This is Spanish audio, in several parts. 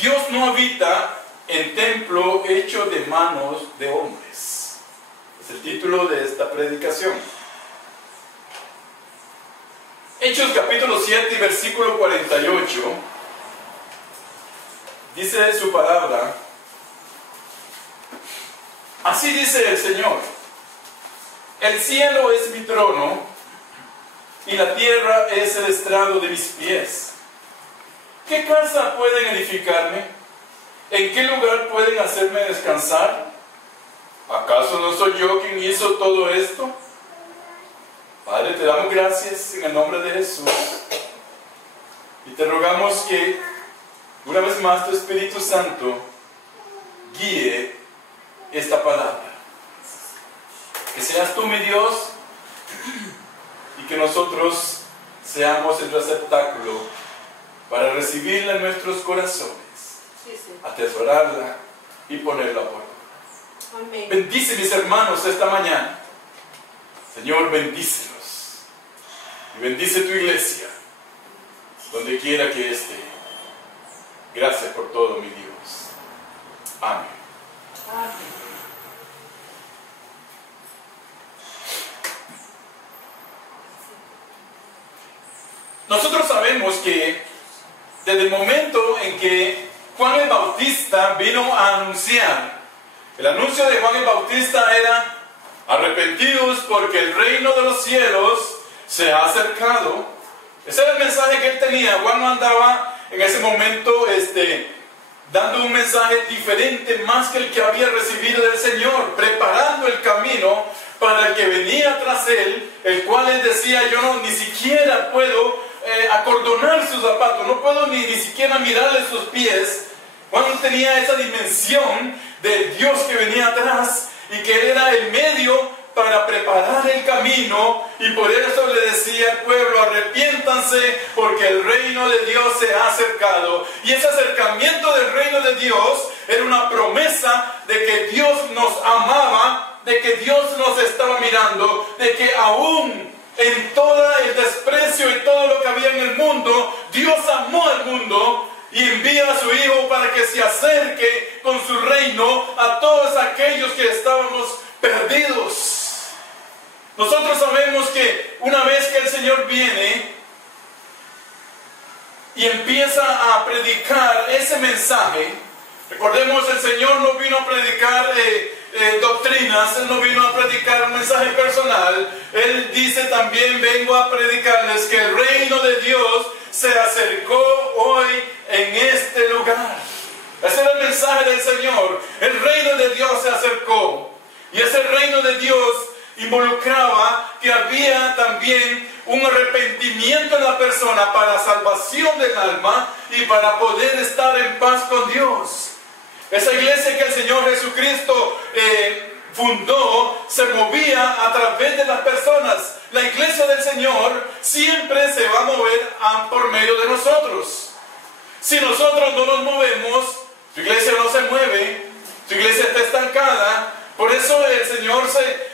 Dios no habita en templo hecho de manos de hombres. Es el título de esta predicación. Hechos capítulo 7 y versículo 48. Dice su palabra: así dice el Señor: el cielo es mi trono y la tierra es el estrado de mis pies. ¿Qué casa pueden edificarme? ¿En qué lugar pueden hacerme descansar? ¿Acaso no soy yo quien hizo todo esto? Padre, te damos gracias en el nombre de Jesús y te rogamos que una vez más tu Espíritu Santo guíe esta palabra. Que seas tú, mi Dios, y que nosotros seamos el receptáculo para recibirla en nuestros corazones, atesorarla y ponerla por obra. Amén. Bendice mis hermanos esta mañana. Señor, bendícelos. Y bendice tu iglesia, donde quiera que esté. Gracias por todo, mi Dios. Amén. Amén. Nosotros sabemos que desde el momento en que Juan el Bautista vino a anunciar, el anuncio de Juan el Bautista era: arrepentidos porque el reino de los cielos se ha acercado. Ese era el mensaje que él tenía. Juan no andaba en ese momento dando un mensaje diferente más que el que había recibido del Señor, preparando el camino para el que venía tras él, el cual él decía: yo ni siquiera puedo acordonar sus zapatos, no puedo ni siquiera mirarle sus pies. Juan tenía esa dimensión del Dios que venía atrás y que él era el medio para preparar el camino, y por eso le decía al pueblo: arrepiéntanse porque el reino de Dios se ha acercado. Y ese acercamiento del reino de Dios era una promesa de que Dios nos amaba, de que Dios nos estaba mirando, de que aún en todo el desprecio y todo lo que había en el mundo, Dios amó al mundo y envía a su Hijo para que se acerque con su reino a todos aquellos que estábamos perdidos. Nosotros sabemos que una vez que el Señor viene y empieza a predicar ese mensaje, recordemos, el Señor no vino a predicar doctrinas, Él no vino a predicar un mensaje personal. Él dice también: vengo a predicarles que el reino de Dios se acercó hoy en este lugar. Ese era el mensaje del Señor. El reino de Dios se acercó, y ese reino de Dios involucraba que había también un arrepentimiento en la persona para salvación del alma y para poder estar en paz con Dios. Esa iglesia que el Señor Jesucristo fundó se movía a través de las personas. La iglesia del Señor siempre se va a mover por medio de nosotros. Si nosotros no nos movemos, su iglesia no se mueve, su iglesia está estancada. Por eso el Señor,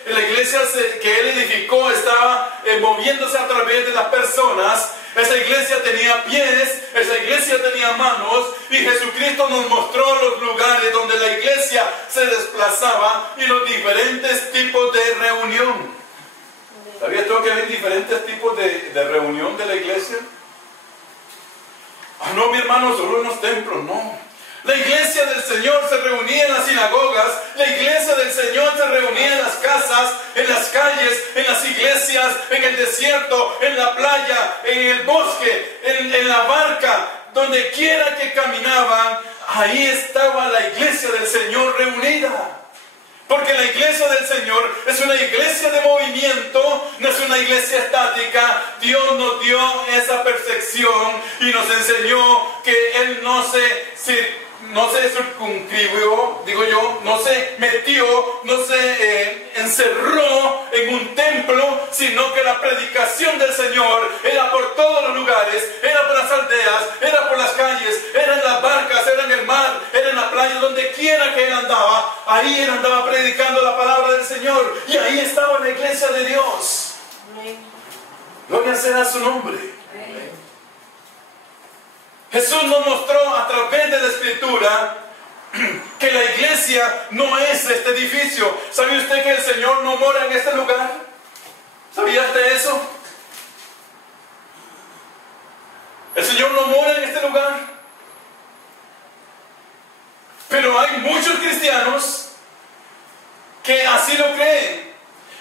la iglesia que Él edificó estaba moviéndose a través de las personas. Esa iglesia tenía pies, esa iglesia tenía manos, y Jesucristo nos mostró los lugares donde la iglesia se desplazaba y los diferentes tipos de reunión. ¿Sabías tú que hay diferentes tipos de reunión de la iglesia? Ah, no, mi hermano, solo en los templos, no. La iglesia del Señor se reunía en las sinagogas, la iglesia del Señor se reunía en las casas, en las calles, en las iglesias, en el desierto, en la playa, en el bosque, en la barca, donde quiera que caminaban, ahí estaba la iglesia del Señor reunida. Porque la iglesia del Señor es una iglesia de movimiento, no es una iglesia estática. Dios nos dio esa percepción y nos enseñó que Él no se circunscribió, digo yo, no se metió, no se encerró en un templo, sino que la predicación del Señor era por todos los lugares, era por las aldeas, era por las calles, era en las barcas, era en el mar, era en la playa, donde quiera que Él andaba, ahí Él andaba predicando la palabra del Señor, y ahí estaba la iglesia de Dios. Amén. Gloria sea su nombre. Amén. Jesús nos mostró a través de la Escritura que la iglesia no es este edificio. ¿Sabe usted que el Señor no mora en este lugar? ¿Sabía usted eso? El Señor no mora en este lugar. Pero hay muchos cristianos que así lo creen.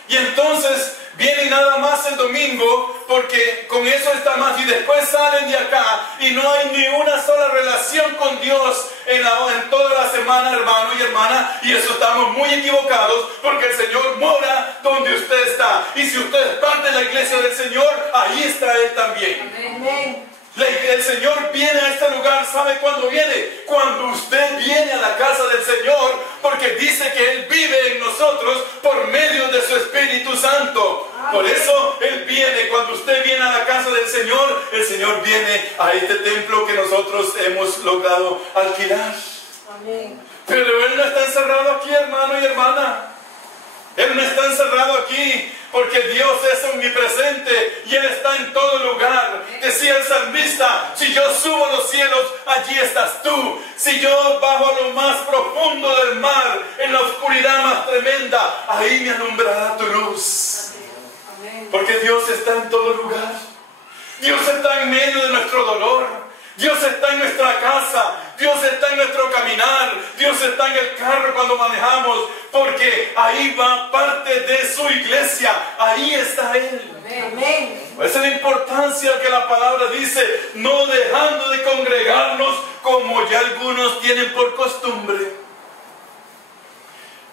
Y entonces vienen nada más el domingo porque con eso está más. Y después salen de acá y no hay ni una sola relación con Dios en toda la semana, hermano y hermana. Y eso estamos muy equivocados, porque el Señor mora donde usted está. Y si usted es parte de la iglesia del Señor, ahí está Él también. Amén. El Señor viene a este lugar. ¿Sabe cuándo viene? Cuando usted viene a la casa del Señor, porque dice que Él vive en nosotros por medio de su Espíritu Santo. Por eso Él viene. Cuando usted viene a la casa del Señor, el Señor viene a este templo que nosotros hemos logrado alquilar. Amén. Pero Él no está encerrado aquí, hermano y hermana. Él no está encerrado aquí, porque Dios es omnipresente y Él está en todo lugar. Decía el salmista: si yo subo a los cielos, allí estás tú. Si yo bajo a lo más profundo del mar, en la oscuridad más tremenda, ahí me alumbrará tu luz. Porque Dios está en todo lugar. Dios está en medio de nuestro dolor. Dios está en nuestra casa. Dios está en nuestro caminar. Dios está en el carro cuando manejamos, porque ahí va parte de su iglesia. Ahí está Él. Amén. Esa es la importancia que la palabra dice: no dejando de congregarnos como ya algunos tienen por costumbre.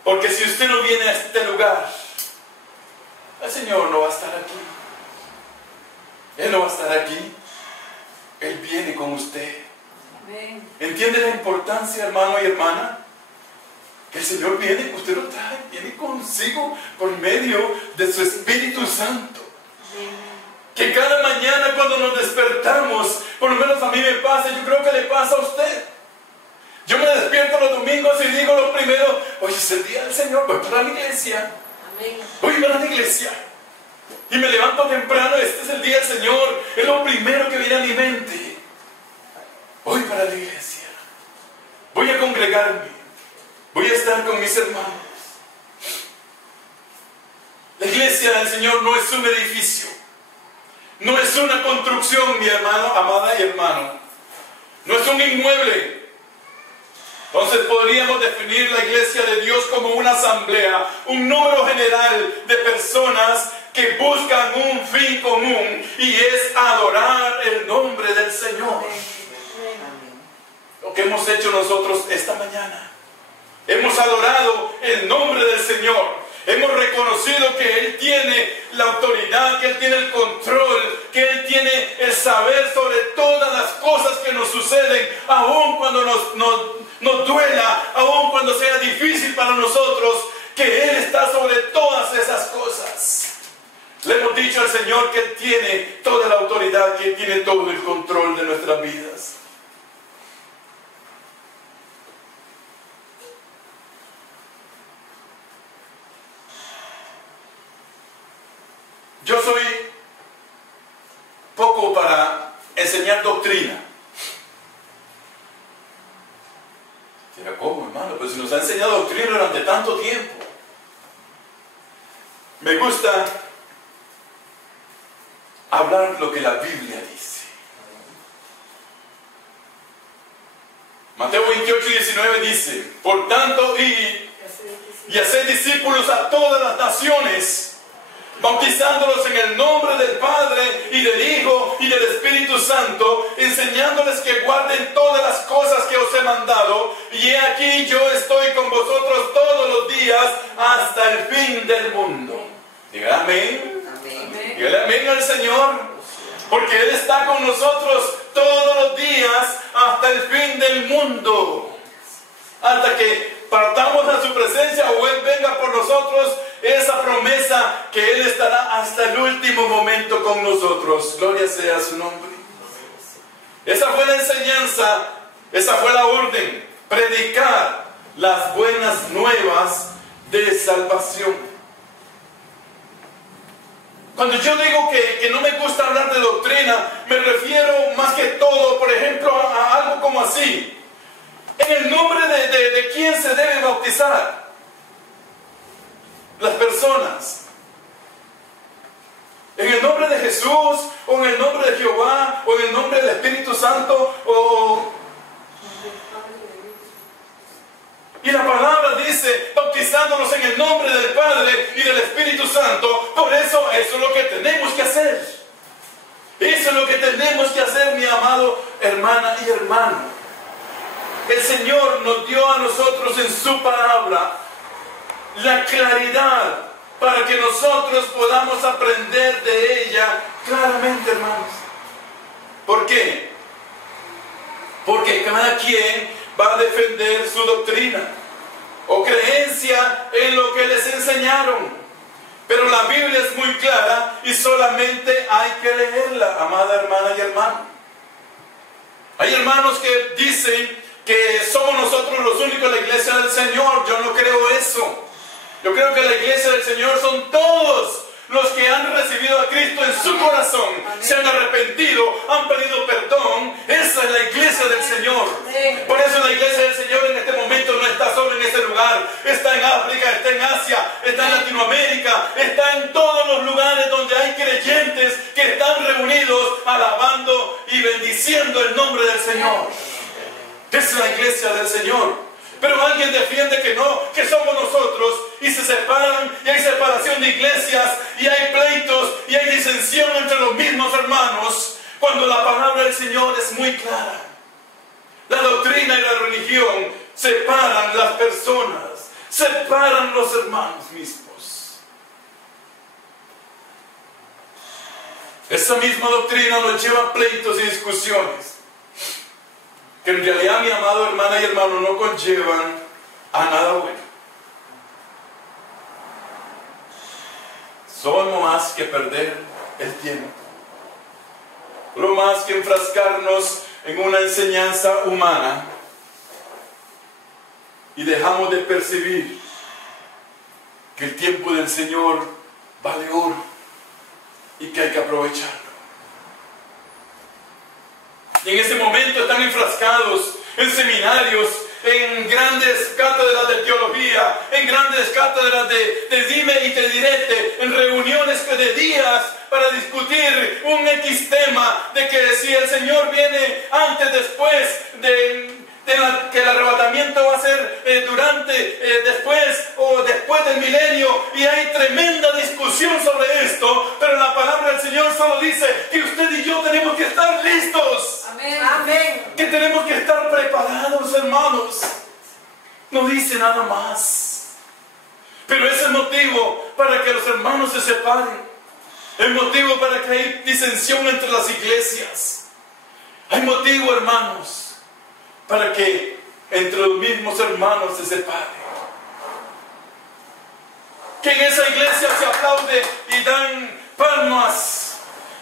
Porque si usted no viene a este lugar, el Señor no va a estar aquí. Él no va a estar aquí. Él viene con usted. Amén. ¿Entiende la importancia, hermano y hermana? Que el Señor viene, usted lo trae, viene consigo por medio de su Espíritu Santo. Que cada mañana cuando nos despertamos, por lo menos a mí me pasa, yo creo que le pasa a usted. Yo me despierto los domingos y digo lo primero: hoy es el día del Señor, voy para la iglesia. Amén. Voy para la iglesia. Y me levanto temprano, este es el día del Señor. Es lo primero que viene a mi mente. Voy para la iglesia. Voy a congregarme. Voy a estar con mis hermanos. La iglesia del Señor no es un edificio. No es una construcción, mi hermano, amada y hermano. No es un inmueble. Entonces podríamos definir la iglesia de Dios como una asamblea, un número general de personas que buscan un fin común, y es adorar el nombre del Señor. Lo que hemos hecho nosotros esta mañana, hemos adorado el nombre del Señor. Hemos reconocido que Él tiene la autoridad, que Él tiene el control, que Él tiene el saber sobre todas las cosas que nos suceden, aun cuando nos duela, aun cuando sea difícil para nosotros, que Él está sobre todas esas cosas. Le hemos dicho al Señor que Él tiene toda la autoridad, que Él tiene todo el control de nuestras vidas. Yo soy poco para enseñar doctrina. ¿Será cómo, hermano? Pues si nos ha enseñado doctrina durante tanto tiempo. Me gusta hablar lo que la Biblia dice. Mateo 28:19 dice: por tanto, id y haced discípulos a todas las naciones, bautizándolos en el nombre del Padre y del Hijo y del Espíritu Santo, enseñándoles que guarden todas las cosas que os he mandado, y he aquí yo estoy con vosotros todos los días hasta el fin del mundo. Diga amén. Amén. Dígale amén al Señor, porque Él está con nosotros todos los días hasta el fin del mundo, hasta que partamos a su presencia o Él venga por nosotros. Esa promesa que Él estará hasta el último momento con nosotros. Gloria sea su nombre. Esa fue la enseñanza, esa fue la orden: predicar las buenas nuevas de salvación. Cuando yo digo que no me gusta hablar de doctrina, me refiero más que todo, por ejemplo, ¿cómo así? ¿En el nombre de quién se debe bautizar? Las personas. ¿En el nombre de Jesús? ¿O en el nombre de Jehová? ¿O en el nombre del Espíritu Santo? Y la palabra dice, bautizándonos en el nombre del Padre y del Espíritu Santo. Por eso es lo que tenemos que hacer. Eso es lo que tenemos que hacer, mi amado hermana y hermano. El Señor nos dio a nosotros en su palabra la claridad para que nosotros podamos aprender de ella claramente, hermanos. ¿Por qué? Porque cada quien va a defender su doctrina o creencia en lo que les enseñaron. Pero la Biblia es muy clara y solamente hay que leerla, amada hermana y hermano. Hay hermanos que dicen que somos nosotros los únicos en la iglesia del Señor. Yo no creo eso. Yo creo que la iglesia del Señor son todos los que han recibido a Cristo en su corazón, se han arrepentido, han pedido perdón. Esa es la iglesia del Señor. Por eso la iglesia del Señor en este momento no está solo en este lugar. Está en África, está en Asia, está en Latinoamérica, está en todos los lugares donde hay creyentes que están reunidos alabando y bendiciendo el nombre del Señor. Esa es la iglesia del Señor. Pero alguien defiende que no, que somos nosotros, y se separan, y hay separación de iglesias, y hay pleitos, y hay disensión entre los mismos hermanos, cuando la palabra del Señor es muy clara. La doctrina y la religión separan las personas, separan los hermanos mismos. Esa misma doctrina nos lleva a pleitos y discusiones, que en realidad, mi amado hermana y hermano, no conllevan a nada bueno. Son más que perder el tiempo, lo más que enfrascarnos en una enseñanza humana y dejamos de percibir que el tiempo del Señor vale oro y que hay que aprovecharlo. Y en ese momento están enfrascados en seminarios, en grandes cátedras de teología, en grandes cátedras de dime y te direte, en reuniones de días para discutir un X tema, de que si el Señor viene antes, después, que el arrebatamiento va a ser durante, después o después del milenio, y hay tremenda discusión sobre esto, pero la palabra del Señor solo dice que usted y yo tenemos que estar listos. Amén. Amén. Que tenemos que estar preparados, hermanos. No dice nada más. Pero es el motivo para que los hermanos se separen. El motivo para que haya disensión entre las iglesias. Hay motivo, hermanos, para que entre los mismos hermanos se separen. Que en esa iglesia se aplaude y dan palmas.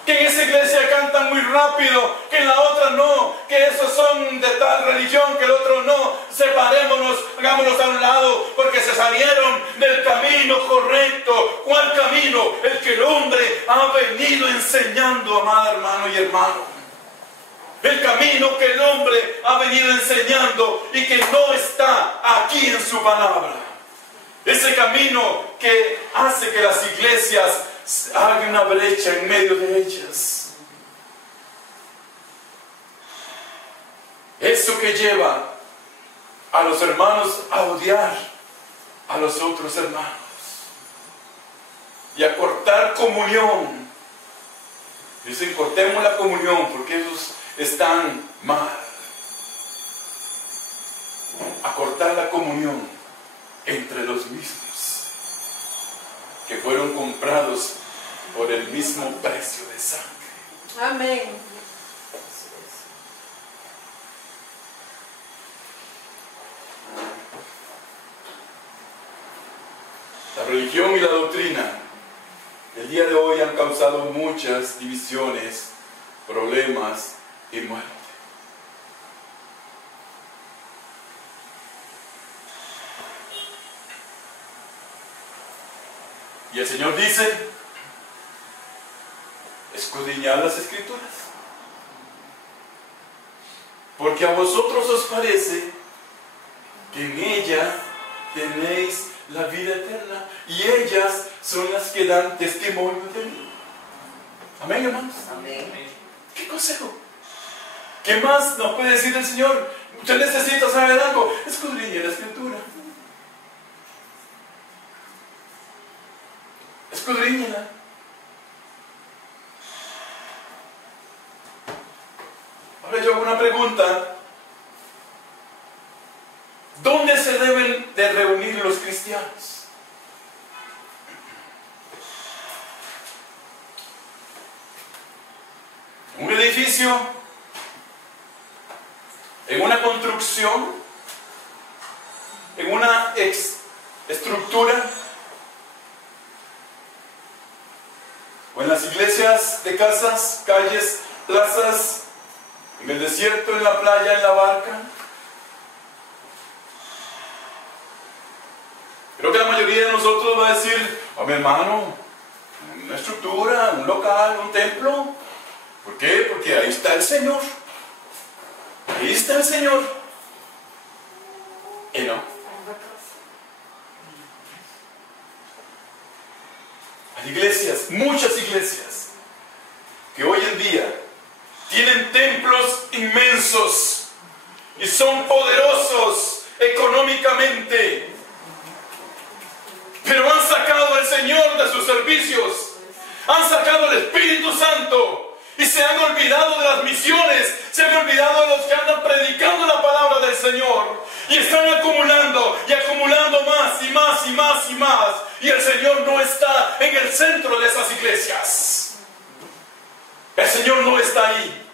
Que en esa iglesia cantan muy rápido, que en la otra no, que esos son de tal religión, que el otro no. Separémonos, hagámonos a un lado, porque se salieron del camino correcto. ¿Cuál camino? El que el hombre ha venido enseñando, amado hermano y hermano. El camino que el hombre ha venido enseñando y que no está aquí en su palabra. Ese camino que hace que las iglesias hagan una brecha en medio de ellas. Eso que lleva a los hermanos a odiar a los otros hermanos y a cortar comunión. Dicen, cortemos la comunión porque esos están mal. A cortar la comunión entre los mismos que fueron comprados por el mismo precio de sangre. Amén. La religión y la doctrina el día de hoy han causado muchas divisiones, problemas y muerte. Y el Señor dice, escudriñad las Escrituras, porque a vosotros os parece que en ella tenéis la vida eterna, y ellas son las que dan testimonio de mí. Amén, hermanos. Amén. ¿Qué consejo? ¿Qué más nos puede decir el Señor? Usted necesita saber algo, escudriñe la Escritura. Escudriñela. Ahora yo hago una pregunta. ¿Dónde se deben de reunir los cristianos? ¿En un edificio? ¿En una construcción? ¿En una estructura? ¿O en las iglesias de casas, calles, plazas? ¿En el desierto, en la playa, en la barca? Creo que la mayoría de nosotros va a decir: a mi hermano, una estructura, un local, un templo. ¿Por qué? Porque ahí está el Señor. Ahí está el Señor. Y no. Hay iglesias, muchas iglesias, que hoy en día tienen templos inmensos y son poderosos económicamente, pero han sacado al Señor de sus servicios, han sacado al Espíritu Santo y se han olvidado de las misiones, se han olvidado de los que andan predicando la palabra del Señor, y están acumulando y acumulando más y más y más y más, y el Señor no está en el centro de esas iglesias. El Señor no está ahí.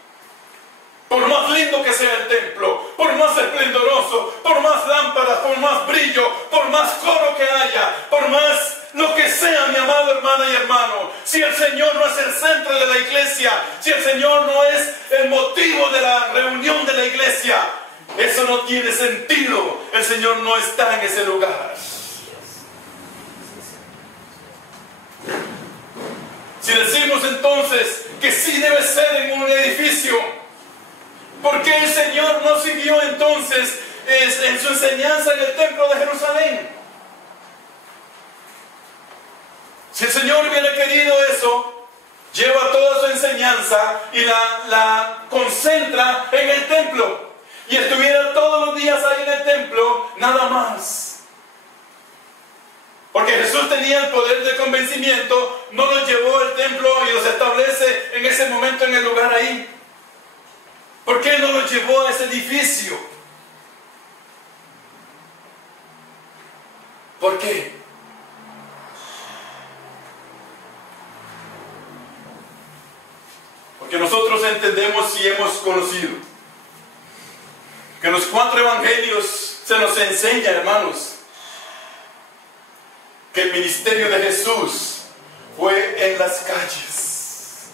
Por más lindo que sea el templo, por más esplendoroso, por más lámparas, por más brillo, por más coro que haya, por más lo que sea, mi amado hermana y hermano, si el Señor no es el centro de la iglesia, si el Señor no es el motivo de la reunión de la iglesia, eso no tiene sentido. El Señor no está en ese lugar. Si decimos entonces que sí debe ser en un edificio, ¿por qué el Señor no siguió entonces en su enseñanza en el templo de Jerusalén? Si el Señor hubiera querido eso, lleva toda su enseñanza y la concentra en el templo, y estuviera todos los días ahí en el templo, nada más. Porque Jesús tenía el poder de convencimiento, no los llevó al templo y los establece en ese momento en el lugar ahí. ¿Por qué no los llevó a ese edificio? ¿Por qué? Porque nosotros entendemos y hemos conocido que en los 4 evangelios se nos enseña, hermanos, que el ministerio de Jesús fue en las calles,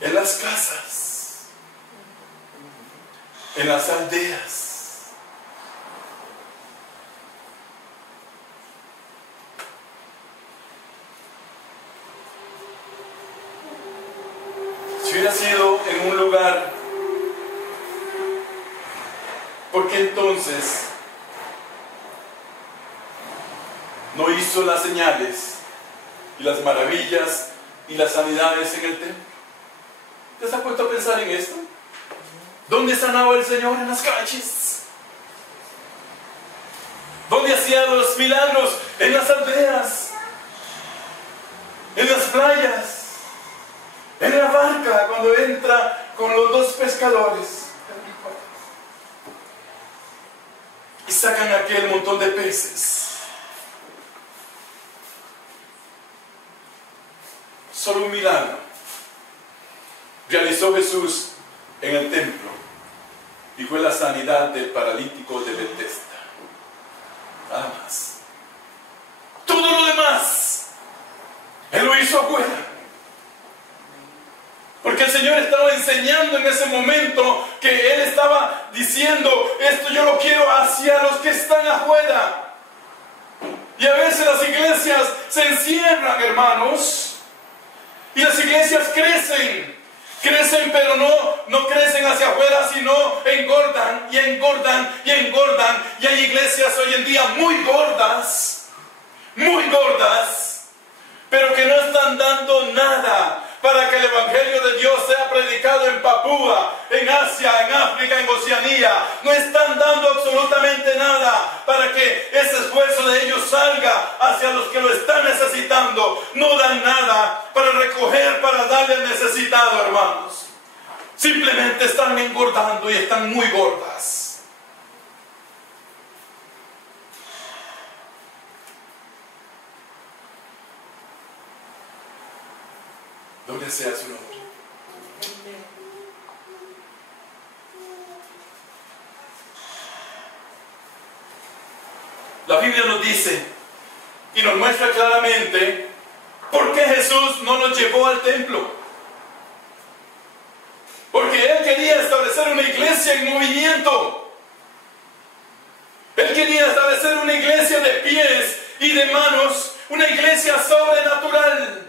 en las casas, en las aldeas. Si hubiera sido en un lugar, ¿por qué entonces no hizo las señales y las maravillas y las sanidades en el templo? ¿Te has puesto a pensar en esto? ¿Dónde sanaba el Señor? En las calles. ¿Dónde hacía los milagros? En las aldeas, en las playas, en la barca, cuando entra con los 2 pescadores y sacan aquel montón de peces. Solo un milagro realizó Jesús en el templo, y fue la sanidad del paralítico de Bethesda. Nada más. Todo lo demás Él lo hizo afuera, porque el Señor estaba enseñando en ese momento, que Él estaba diciendo: esto yo lo quiero hacia los que están afuera. Y a veces las iglesias se encierran, hermanos, y las iglesias crecen, Crecen, pero no crecen hacia afuera, sino engordan y engordan y engordan. Y hay iglesias hoy en día muy gordas, pero que no están dando nada para que el Evangelio de Dios sea predicado en Papúa, en Asia, en África, en Oceanía. No están dando absolutamente nada para que ese esfuerzo de ellos salga hacia los que lo están necesitando. No dan nada para recoger, para darle al necesitado, hermanos. Simplemente están engordando y están muy gordas. Gloria sea su nombre. La Biblia nos dice y nos muestra claramente por qué Jesús no nos llevó al templo. Porque Él quería establecer una iglesia en movimiento. Él quería establecer una iglesia de pies y de manos, una iglesia sobrenatural.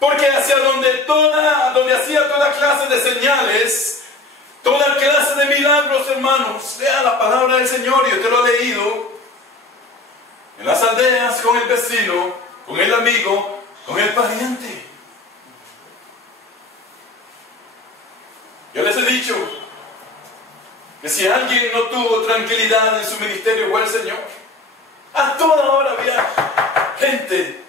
Porque hacia donde hacía toda clase de señales, toda clase de milagros, hermanos, lea la palabra del Señor, y usted lo ha leído, en las aldeas, con el vecino, con el amigo, con el pariente. Yo les he dicho que si alguien no tuvo tranquilidad en su ministerio fue el Señor. A toda hora había gente.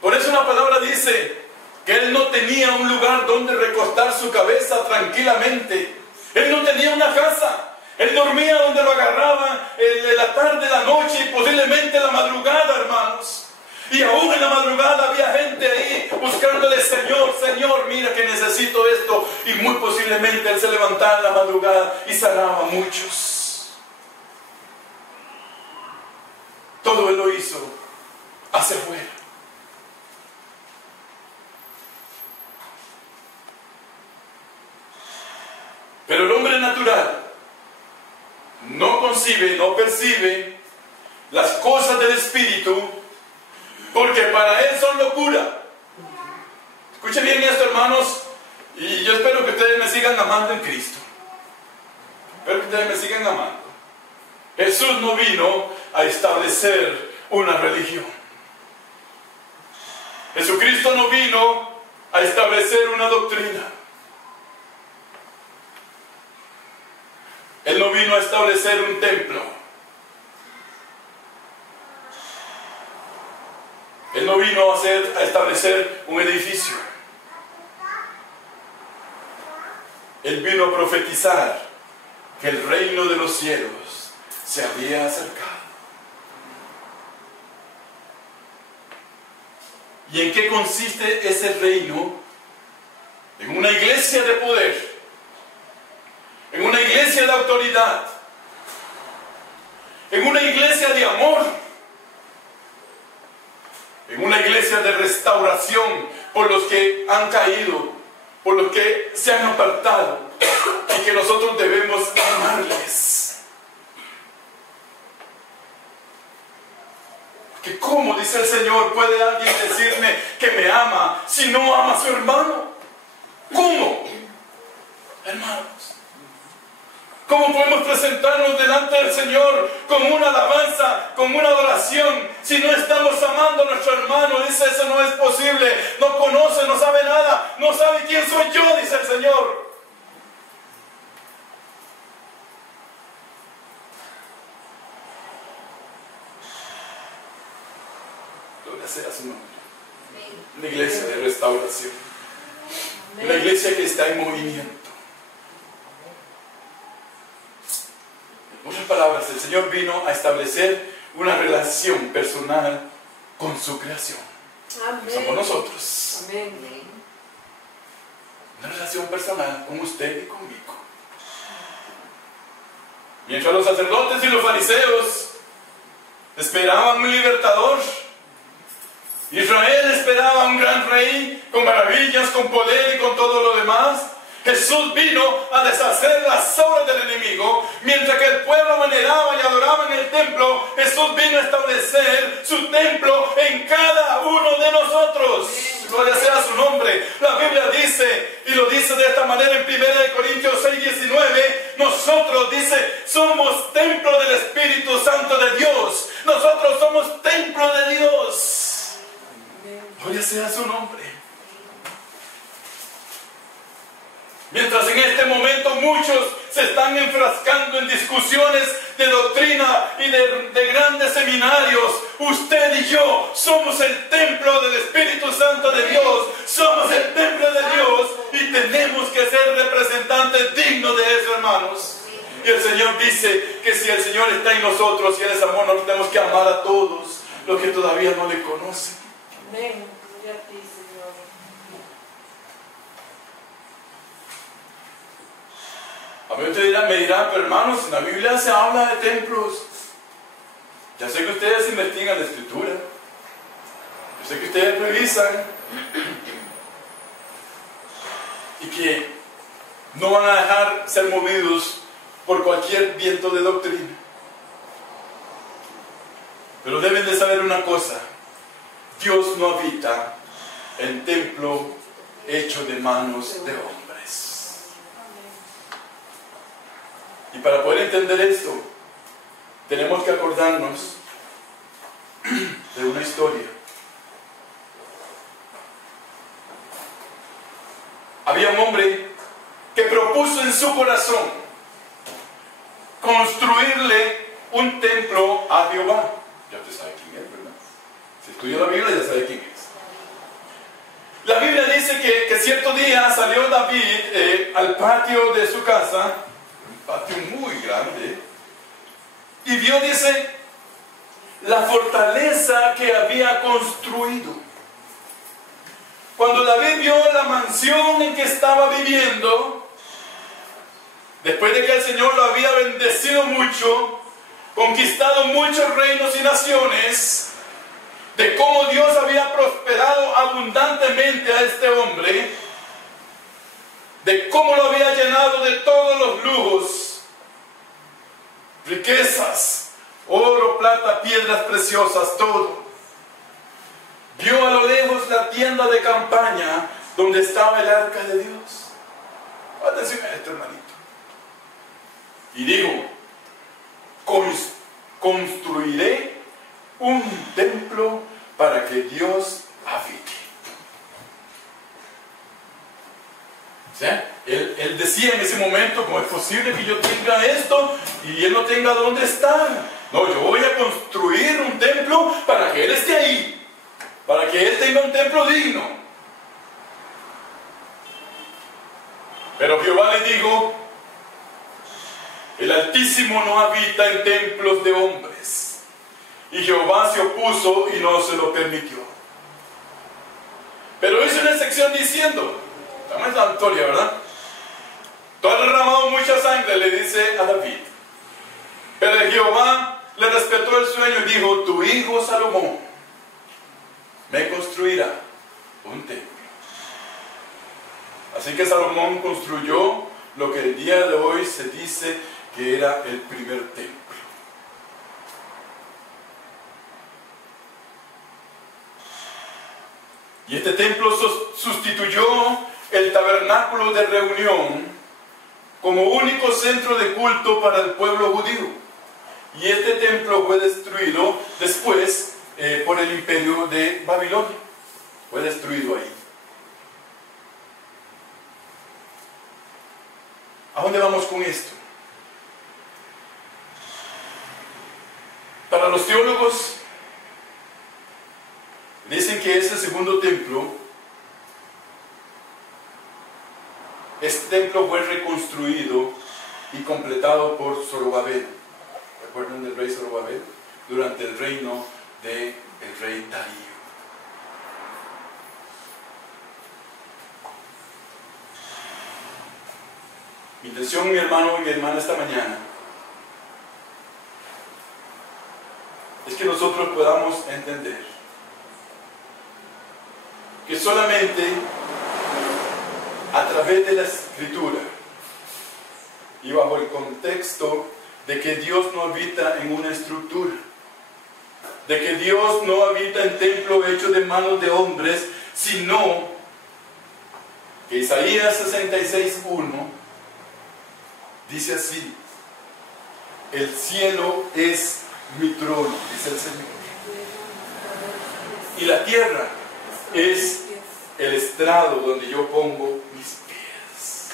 Por eso la palabra dice que Él no tenía un lugar donde recostar su cabeza tranquilamente. Él no tenía una casa. Él dormía donde lo agarraba en la tarde, la noche y posiblemente la madrugada, hermanos. Y aún en la madrugada había gente ahí buscándole: Señor, Señor, mira que necesito esto. Y muy posiblemente Él se levantaba en la madrugada y sanaba a muchos. Todo Él lo hizo hacia afuera. Pero el hombre natural no concibe, no percibe las cosas del Espíritu, porque para él son locura. Escuchen bien esto, hermanos, y yo espero que ustedes me sigan amando en Cristo. Espero que ustedes me sigan amando. Jesús no vino a establecer una religión. Jesucristo no vino a establecer una doctrina. Él no vino a establecer un templo. Él no vino a establecer un edificio. Él vino a profetizar que el reino de los cielos se había acercado. ¿Y en qué consiste ese reino? En una iglesia de poder, en una iglesia de autoridad, en una iglesia de amor, en una iglesia de restauración por los que han caído, por los que se han apartado, y que nosotros debemos amarles. Que cómo, dice el Señor, puede alguien decirme que me ama si no ama a su hermano. ¿Cómo? Hermanos, ¿cómo podemos presentarnos delante del Señor con una alabanza, con una adoración, si no estamos amando a nuestro hermano? Dice, eso no es posible. No conoce, no sabe nada, no sabe quién soy yo, dice el Señor. Gloria sea su nombre. Una iglesia de restauración. Una iglesia que está en movimiento. En otras palabras, el Señor vino a establecer una relación personal con su creación. Amén. Somos nosotros. Amén. Una relación personal con usted y conmigo. Mientras los sacerdotes y los fariseos esperaban un libertador, Israel esperaba un gran rey con maravillas, con poder y con todo lo demás. Jesús vino a deshacer las obras del enemigo. Mientras que el pueblo veneraba y adoraba en el templo, Jesús vino a establecer su templo en cada uno de nosotros. Gloria sea su nombre. La Biblia dice, y Y lo dice de esta manera en 1 Corintios 6:19. Nosotros, dice, somos templo del Espíritu Santo de Dios. Nosotros somos templo de Dios. Gloria sea su nombre. Mientras en este momento muchos se están enfrascando en discusiones de doctrina y de grandes seminarios, usted y yo somos el templo del Espíritu Santo de Dios. Somos el templo de Dios y tenemos que ser representantes dignos de eso, hermanos. Y el Señor dice que si el Señor está en nosotros y Él es amor, nosotros tenemos que amar a todos los que todavía no le conocen. Amén. Gloria a ti, Señor. A mí usted me dirá, pero hermanos, en la Biblia se habla de templos. Ya sé que ustedes investigan la Escritura. Yo sé que ustedes revisan. Y que no van a dejar ser movidos por cualquier viento de doctrina. Pero deben de saber una cosa. Dios no habita en templo hecho de manos de hombres. Y para poder entender esto, tenemos que acordarnos de una historia. Había un hombre que propuso en su corazón construirle un templo a Jehová. Ya usted sabe quién es, ¿verdad? Si estudia la Biblia ya sabe quién es. La Biblia dice que cierto día salió David al patio de su casa, un patio muy grande, y vio, dice, la fortaleza que había construido. Cuando David vio la mansión en que estaba viviendo, después de que el Señor lo había bendecido mucho, conquistado muchos reinos y naciones, de cómo Dios había prosperado abundantemente a este hombre, de cómo lo había llenado de todos los lujos, riquezas, oro, plata, piedras preciosas, todo. Vio a lo lejos la tienda de campaña donde estaba el arca de Dios. Atención a esto, hermanito. Y dijo, construiré un templo para que Dios habite. O sea, él decía en ese momento, ¿cómo es posible que yo tenga esto y él no tenga dónde estar? No, yo voy a construir un templo para que él esté ahí, para que él tenga un templo digno. Pero Jehová le dijo, el Altísimo no habita en templos de hombres. Y Jehová se opuso y no se lo permitió. Pero hizo una sección diciendo, estamos en la historia, ¿verdad? Tú has derramado mucha sangre, le dice a David. Pero Jehová le respetó el sueño y dijo, tu hijo Salomón me construirá un templo. Así que Salomón construyó lo que el día de hoy se dice que era el primer templo. Y este templo sustituyó el tabernáculo de reunión como único centro de culto para el pueblo judío. Y este templo fue destruido después por el imperio de Babilonia. Fue destruido ahí. ¿A dónde vamos con esto? Para los teólogos, dicen que ese segundo templo, este templo fue reconstruido y completado por Zorobabel. ¿Recuerdan del rey Zorobabel? Durante el reino del rey Darío. Mi intención, mi hermano y mi hermana, esta mañana es que nosotros podamos entender que solamente a través de la Escritura y bajo el contexto de que Dios no habita en una estructura, de que Dios no habita en templo hecho de manos de hombres, sino que Isaías 66:1 dice así: el cielo es mi trono, dice el Señor, y la tierra es el estrado donde yo pongo mis pies.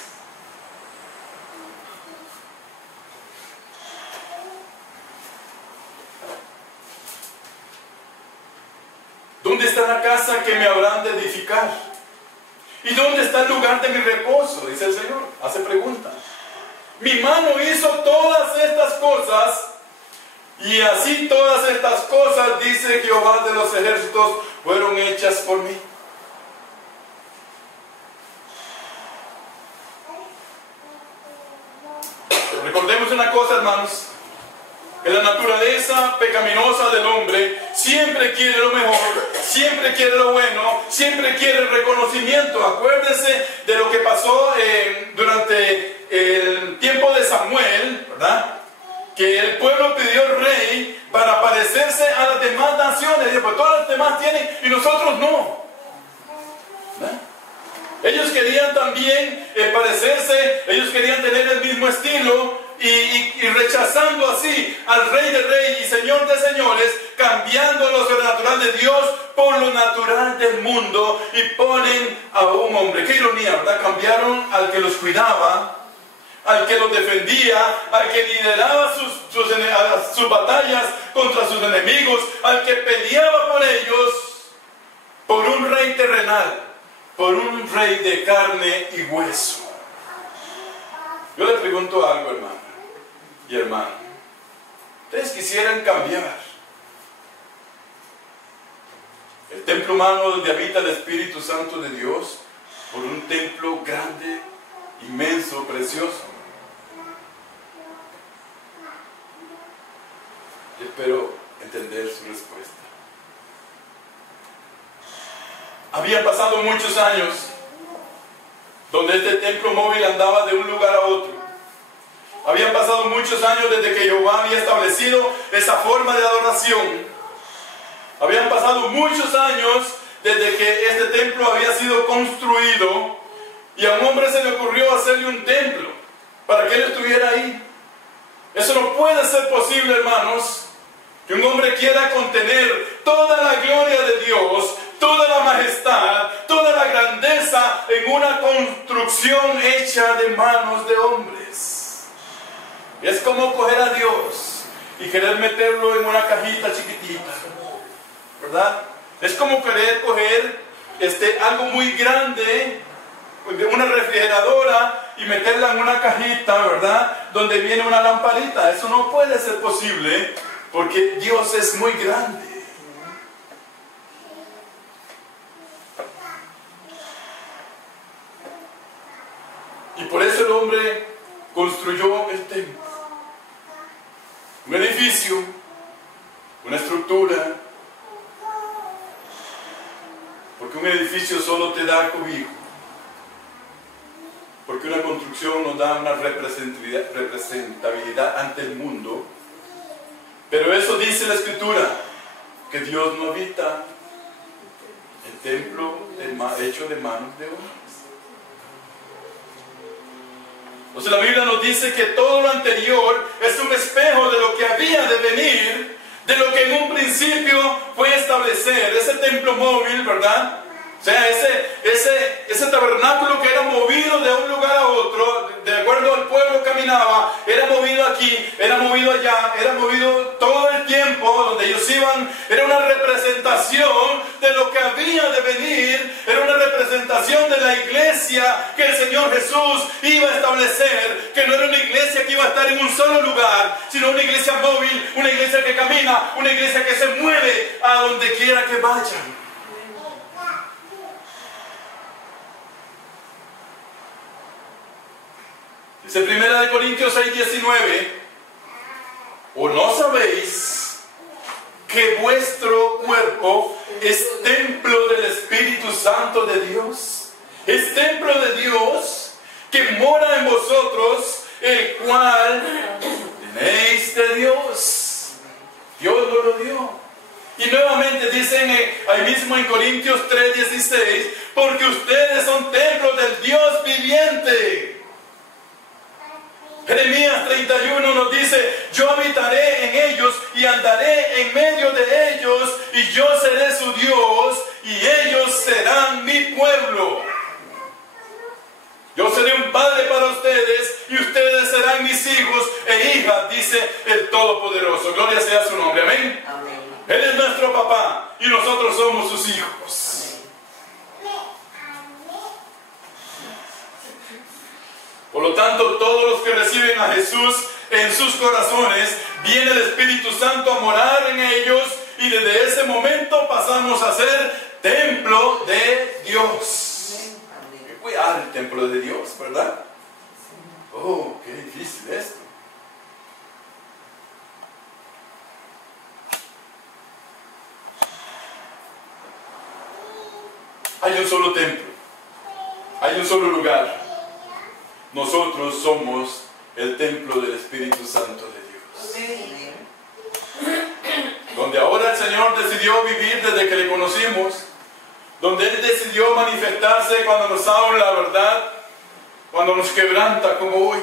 ¿Dónde está la casa que me habrán de edificar? ¿Y dónde está el lugar de mi reposo? Dice el Señor. Hace pregunta. Mi mano hizo todas estas cosas, y así todas estas cosas, dice Jehová de los ejércitos, fueron hechas por mí. Recordemos una cosa, hermanos, que la naturaleza pecaminosa del hombre siempre quiere lo mejor, siempre quiere lo bueno, siempre quiere el reconocimiento. Acuérdense de lo que pasó durante el tiempo de Samuel, ¿verdad? Que el pueblo pidió rey para parecerse a las demás naciones. Pues todas las demás tienen y nosotros no, ¿verdad? Ellos querían también parecerse, ellos querían tener el mismo estilo, y rechazando así al Rey de Reyes y Señor de Señores, cambiando lo sobrenatural de Dios por lo natural del mundo, y ponen a un hombre. Qué ironía, ¿verdad? Cambiaron al que los cuidaba, al que los defendía, al que lideraba sus batallas contra sus enemigos, al que peleaba por ellos, por un rey terrenal, por un rey de carne y hueso. Yo le pregunto algo, hermano y hermano. ¿Ustedes quisieran cambiar el templo humano donde habita el Espíritu Santo de Dios por un templo grande, inmenso, precioso? Yo espero entender su respuesta. Habían pasado muchos años donde este templo móvil andaba de un lugar a otro. Habían pasado muchos años desde que Jehová había establecido esa forma de adoración. Habían pasado muchos años desde que este templo había sido construido, y a un hombre se le ocurrió hacerle un templo para que él estuviera ahí. Eso no puede ser posible, hermanos, que un hombre quiera contener toda la gloria de Dios, toda la majestad, toda la grandeza en una construcción hecha de manos de hombres. Es como coger a Dios y querer meterlo en una cajita chiquitita, ¿verdad? Es como querer coger algo muy grande, una refrigeradora, y meterla en una cajita, ¿verdad? Donde viene una lamparita. Eso no puede ser posible, porque Dios es muy grande. Y por eso el hombre construyó el templo. Un edificio, una estructura. Porque un edificio solo te da cobijo. Porque una construcción nos da una representabilidad ante el mundo. Pero eso dice la Escritura, que Dios no habita en templo hecho de manos de hombres. Entonces la Biblia nos dice que todo lo anterior es un espejo de lo que había de venir, de lo que en un principio fue establecer ese templo móvil, ¿verdad? O sea, ese tabernáculo que era movido de un lugar a otro, de acuerdo al pueblo caminaba, era movido aquí, era movido allá, era movido todo el tiempo donde ellos iban. Era una representación de lo que había de venir, era una representación de la iglesia que el Señor Jesús iba a establecer, que no era una iglesia que iba a estar en un solo lugar, sino una iglesia móvil, una iglesia que camina, una iglesia que se mueve a donde quiera que vayan. Dice 1 Corintios 6:19, ¿o no sabéis que vuestro cuerpo es templo del Espíritu Santo de Dios? Es templo de Dios que mora en vosotros, el cual tenéis de Dios. Dios nos lo dio. Y nuevamente dicen ahí mismo en Corintios 3:16, porque ustedes son templos del Dios 31 nos dice: yo habitaré en ellos y andaré en medio de ellos, y yo seré su Dios y ellos serán mi pueblo. Yo seré un padre para ustedes y ustedes serán mis hijos e hijas, dice el Todopoderoso. Gloria sea su nombre. Amén. Amén. Él es nuestro papá y nosotros somos sus hijos. Por lo tanto, todos los que reciben a Jesús en sus corazones, viene el Espíritu Santo a morar en ellos, y desde ese momento pasamos a ser templo de Dios. Hay que cuidar el templo de Dios, ¿verdad? Oh, qué difícil esto. Hay un solo templo, hay un solo lugar. Nosotros somos el templo del Espíritu Santo de Dios. Donde ahora el Señor decidió vivir desde que le conocimos, donde Él decidió manifestarse cuando nos habla la verdad, cuando nos quebranta como hoy,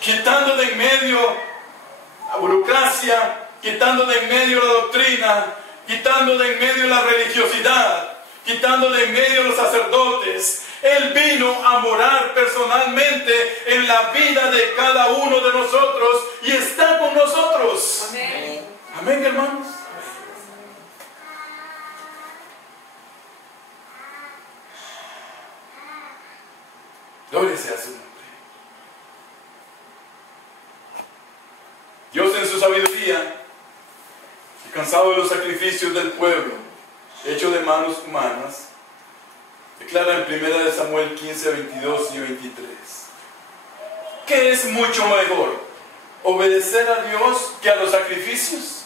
quitando de en medio la burocracia, quitando de en medio la doctrina, quitando de en medio la religiosidad, quitando de en medio los sacerdotes. Él vino a morar personalmente en la vida de cada uno de nosotros y está con nosotros. Amén. Amén, hermanos. Gloria sea su nombre. Dios en su sabiduría, y cansado de los sacrificios del pueblo, hecho de manos humanas, declara en 1 Samuel 15, 22 y 23. ¿Qué es mucho mejor? ¿Obedecer a Dios que a los sacrificios?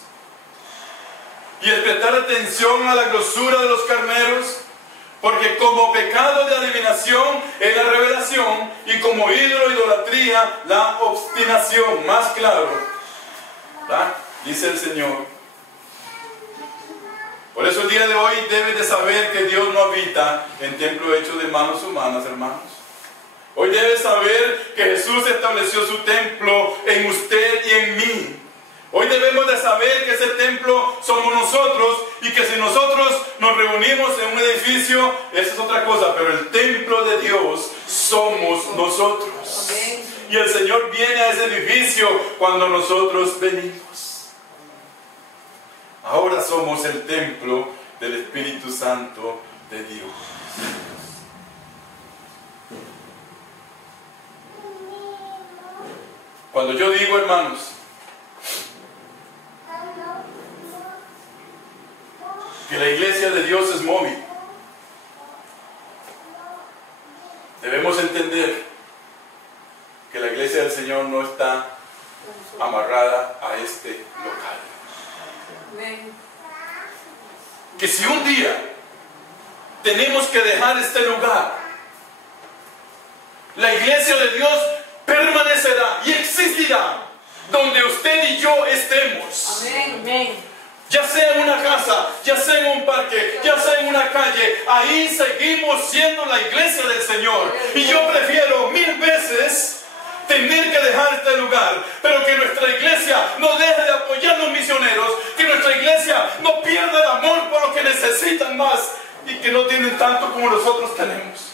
¿Y el prestar atención a la grosura de los carneros? Porque como pecado de adivinación es la revelación, y como ídolo idolatría la obstinación. Más claro, ¿verdad? Dice el Señor. Por eso el día de hoy debes de saber que Dios no habita en templo hecho de manos humanas, hermanos. Hoy debes saber que Jesús estableció su templo en usted y en mí. Hoy debemos de saber que ese templo somos nosotros, y que si nosotros nos reunimos en un edificio, esa es otra cosa, pero el templo de Dios somos nosotros. Y el Señor viene a ese edificio cuando nosotros venimos. Ahora somos el templo del Espíritu Santo de Dios. Cuando yo digo, hermanos, que la iglesia de Dios es móvil, debemos entender que la iglesia del Señor no está amarrada a este local. Que si un día tenemos que dejar este lugar, la iglesia de Dios permanecerá y existirá donde usted y yo estemos. Amén. Ya sea en una casa, ya sea en un parque, ya sea en una calle, ahí seguimos siendo la iglesia del Señor. Y yo prefiero 1000 veces tener que dejar este lugar, pero que nuestra iglesia no deje de apoyar a los misioneros, que nuestra iglesia no pierda el amor por los que necesitan más y que no tienen tanto como nosotros tenemos.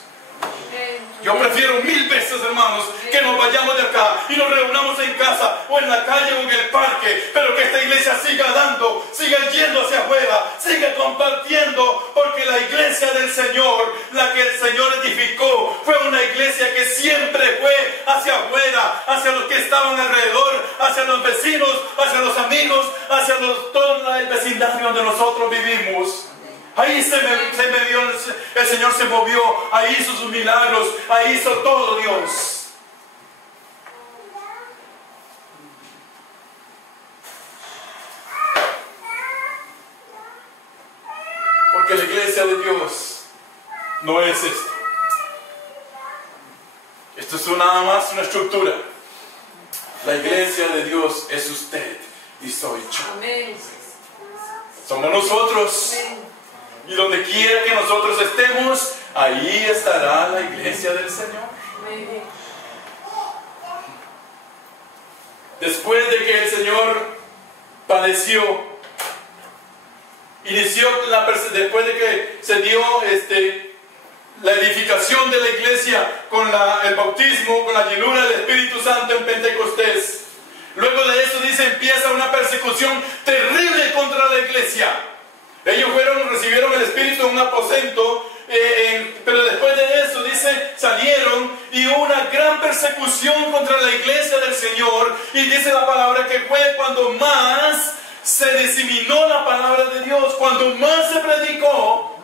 Yo prefiero 1000 veces, hermanos, que nos vayamos de acá y nos reunamos en casa o en la calle o en el parque, pero que esta iglesia siga dando, siga yendo hacia afuera, siga compartiendo, porque la iglesia del Señor, la que el Señor edificó, fue una iglesia que siempre fue hacia afuera, hacia los que estaban alrededor, hacia los vecinos, hacia los amigos, hacia todo el vecindario donde nosotros vivimos. Ahí el Señor se movió, ahí hizo sus milagros, ahí hizo todo Dios. Porque la iglesia de Dios no es esto. Esto es nada más una estructura. La iglesia de Dios es usted y soy yo. Amén. Somos nosotros. Y donde quiera que nosotros estemos, ahí estará la iglesia del Señor. después de que el Señor padeció, después de que se dio la edificación de la iglesia con el bautismo, con la llenura del Espíritu Santo en Pentecostés. Luego de eso dice, empieza una persecución terrible contra la iglesia. Ellos recibieron el Espíritu en un aposento, pero después de eso dice, salieron y hubo una gran persecución contra la iglesia del Señor. Y dice la palabra que fue cuando más se diseminó la palabra de Dios, cuando más se predicó,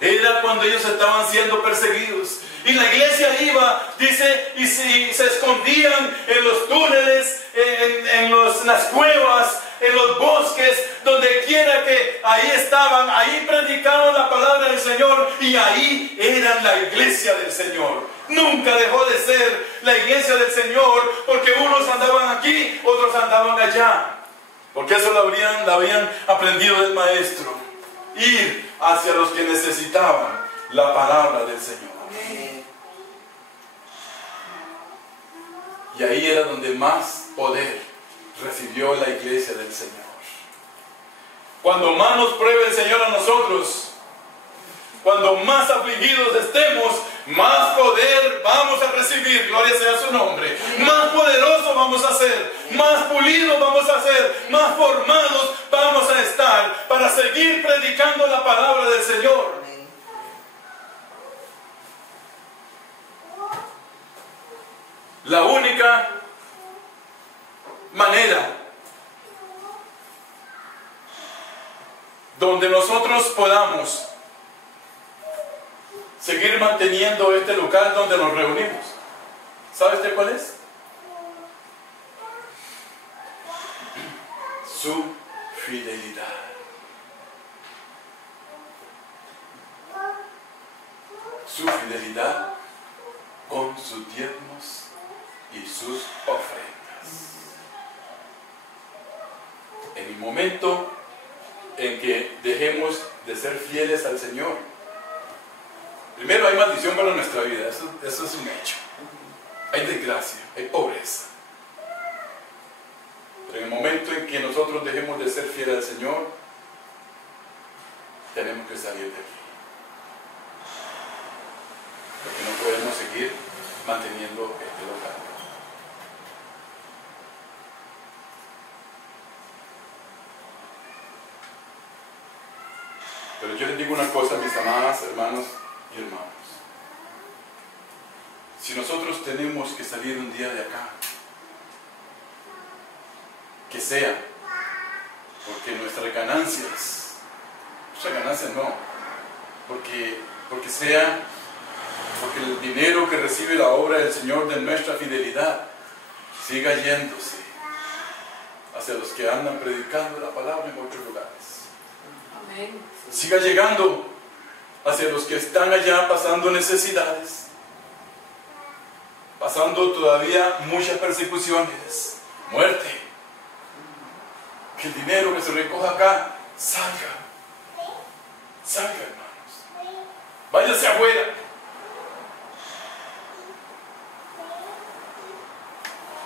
era cuando ellos estaban siendo perseguidos. Y la iglesia iba, dice, y se escondían en los túneles, en las cuevas, en los bosques, donde quiera que ahí estaban, ahí predicaban la palabra del Señor, y ahí eran la iglesia del Señor. Nunca dejó de ser la iglesia del Señor, porque unos andaban aquí, otros andaban allá. Porque eso lo habían aprendido del maestro. Ir hacia los que necesitaban la palabra del Señor. Y ahí era donde más poder recibió la iglesia del Señor. Cuando más nos pruebe el Señor a nosotros, cuando más afligidos estemos, más poder vamos a recibir, gloria sea su nombre. Más poderosos vamos a ser, más pulidos vamos a ser, más formados vamos a estar para seguir predicando la palabra del Señor. La única manera donde nosotros podamos seguir manteniendo este lugar donde nos reunimos, ¿sabe usted cuál es? Su fidelidad. Su fidelidad con sus diezmos y sus ofrendas. En el momento en que dejemos de ser fieles al Señor, primero hay maldición para nuestra vida, eso es un hecho. Hay desgracia, hay pobreza. Pero en el momento en que nosotros dejemos de ser fieles al Señor, tenemos que salir de aquí. Porque no podemos seguir manteniendo este lugar. Pero yo les digo una cosa, mis amadas hermanos y hermanos. Si nosotros tenemos que salir un día de acá, que sea porque nuestras ganancias no, porque el dinero que recibe la obra del Señor de nuestra fidelidad siga yéndose hacia los que andan predicando la palabra en otros lugares. Amén. Siga llegando hacia los que están allá pasando necesidades, pasando todavía muchas persecuciones, muerte. Que el dinero que se recoja acá salga, hermanos. Váyase afuera.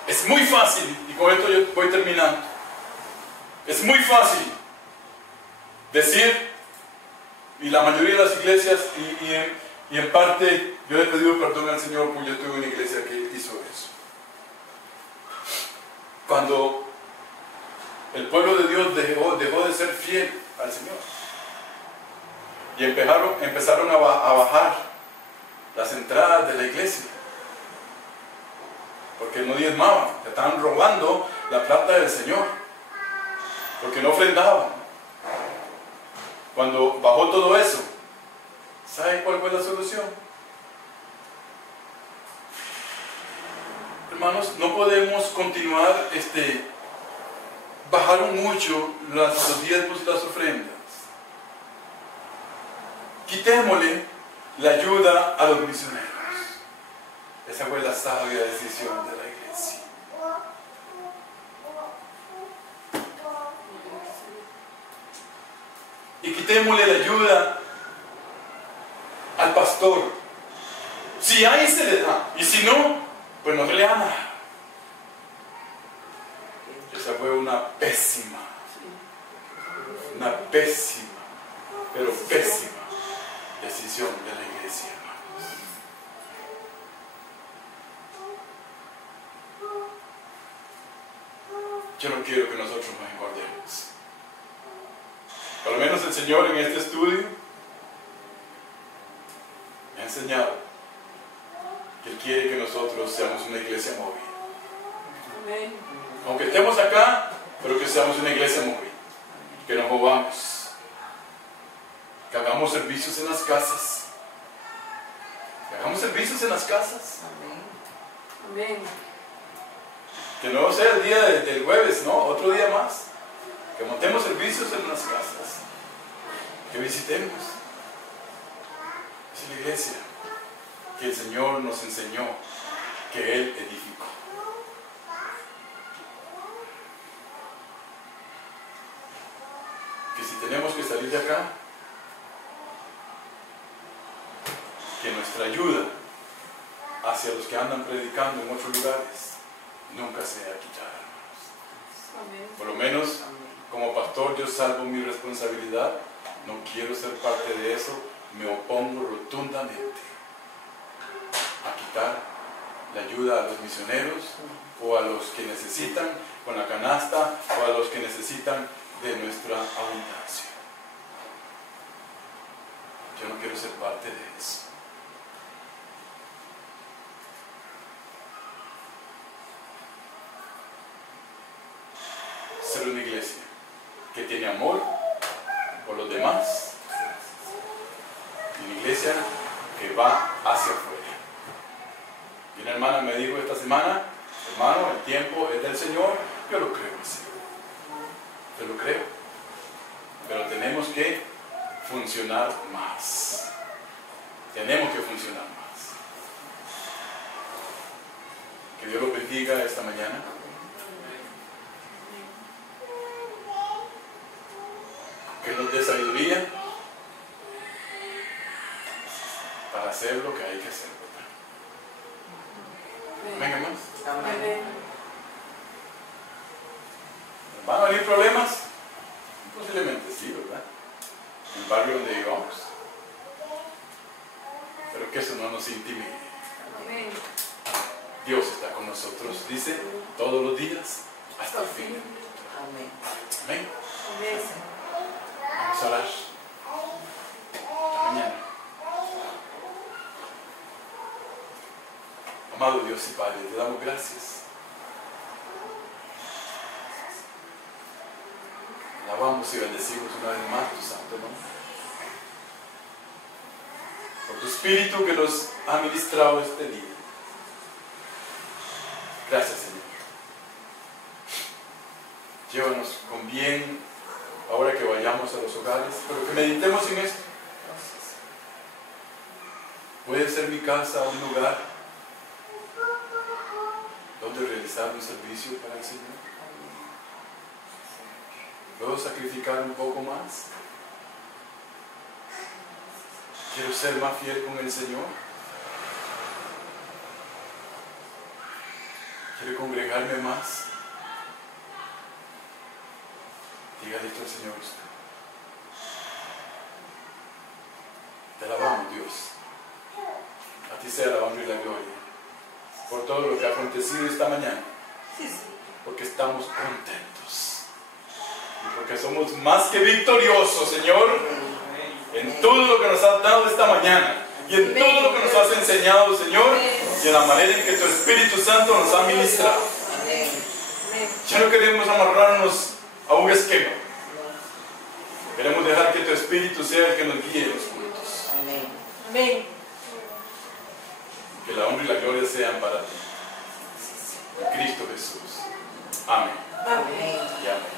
Es muy fácil, y con esto yo voy terminando. Es muy fácil decir, y la mayoría de las iglesias, y en parte yo he pedido perdón al Señor porque yo tuve una iglesia que hizo eso. Cuando el pueblo de Dios dejó de ser fiel al Señor y empezaron a bajar las entradas de la iglesia, porque no diezmaban, estaban robando la plata del Señor, porque no ofrendaban. Cuando bajó todo eso, ¿sabe cuál fue la solución? Hermanos, no podemos continuar bajaron mucho los diezmos y las ofrendas. Quitémosle la ayuda a los misioneros. Esa fue la sabia decisión de la iglesia. Y quitémosle la ayuda al pastor. Si hay, se le da. Y si no, pues no se le da nada. una pésima, pero pésima decisión de la iglesia, hermanos. Yo no quiero que nosotros nos engordemos. Por lo menos el Señor en este estudio me ha enseñado que Él quiere que nosotros seamos una iglesia móvil. Amén. Aunque estemos acá, pero que seamos una iglesia móvil. Que nos movamos. Que hagamos servicios en las casas. Que hagamos servicios en las casas. Amén. Que no sea el día del jueves, ¿no? Otro día más. Que montemos servicios en las casas. Que visitemos. Es la iglesia que el Señor nos enseñó que Él edificó. Que si tenemos que salir de acá, que nuestra ayuda hacia los que andan predicando en otros lugares nunca sea quitada, hermanos. Amén. Por lo menos, como pastor, yo salvo mi responsabilidad. No quiero ser parte de eso. Me opongo rotundamente a quitar la ayuda a los misioneros o a los que necesitan con la canasta o a los que necesitan de nuestra abundancia. Yo no quiero ser parte de eso. Ser una iglesia que tiene amor por los demás y una iglesia que va hacia afuera. Y una hermana me dijo esta semana: hermano, el tiempo es del Señor. Yo lo creo así. Yo lo creo. Pero tenemos que funcionar más. Tenemos que funcionar más. Que Dios los bendiga esta mañana. Que nos dé sabiduría para hacer lo que hay que hacer, ¿verdad? Amén, hermanos. Amén. ¿Van a venir problemas? Posiblemente sí, ¿verdad? En el barrio donde vivamos. Pero que eso no nos intimide. Amén. Dios está con nosotros, dice, todos los días hasta el fin. Amén. Amén. Amén. Vamos a orar. Hasta mañana. Amado Dios y Padre, te damos gracias. Alabamos y bendecimos una vez más tu santo nombre. Por tu Espíritu que nos ha ministrado este día. Gracias, Señor. Llévanos con bien ahora que vayamos a los hogares, pero que meditemos en esto. Puede ser mi casa un lugar donde realizar un servicio para el Señor. ¿Puedo sacrificar un poco más? ¿Quiero ser más fiel con el Señor? ¿Quiero congregarme más? Dígale esto al Señor usted. Te alabamos, Dios. A ti sea la honra y la gloria por todo lo que ha acontecido esta mañana. Porque estamos contentos. Y porque somos más que victoriosos, Señor, en todo lo que nos has dado esta mañana. Y en todo lo que nos has enseñado, Señor, y en la manera en que tu Espíritu Santo nos ha ministrado. Ya no queremos amarrarnos a un esquema. Queremos dejar que tu Espíritu sea el que nos guíe en los cultos. Amén. Que la honra y la gloria sean para ti. En Cristo Jesús. Amén. Amén. Y amén.